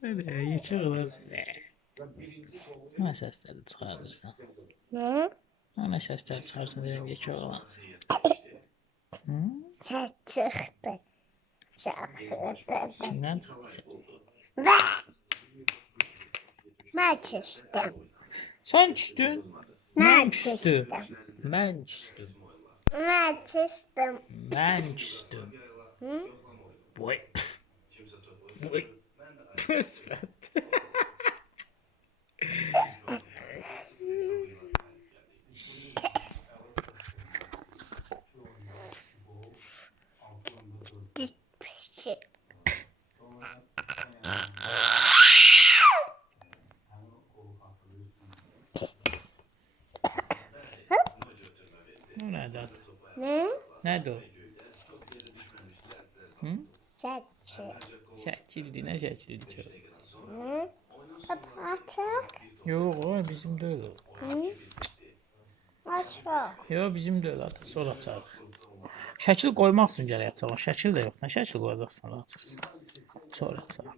Hadi geçiyor olasın. Ona sesleri çıkarırsan. Ne? Ona sesleri çıkarırsan dedim geçiyor olasın. Ses çıktı. Şarkıdan. Kimden çıktı ses? Ben çiştim. Sen küstün. Ben Küstüm. çiştim. Ben küstüm. Ben çiştim. Ben küstüm. Hı? Boy. Boy. Kısmet. Pişi. O nerede? Ne? Nerede o? Hı? Saçı. Şəkildi, nə şəkildi ki? Hı? Açık. Yox, o bizim deyil o. Hı? Açık. Yox, bizim deyil, ata sonra açarıq. Şəkil qoymaq üçün gərək açaq. Şəkil də yox, nə şəkil qoyacaqsan, açırsan. Sonra açarıq.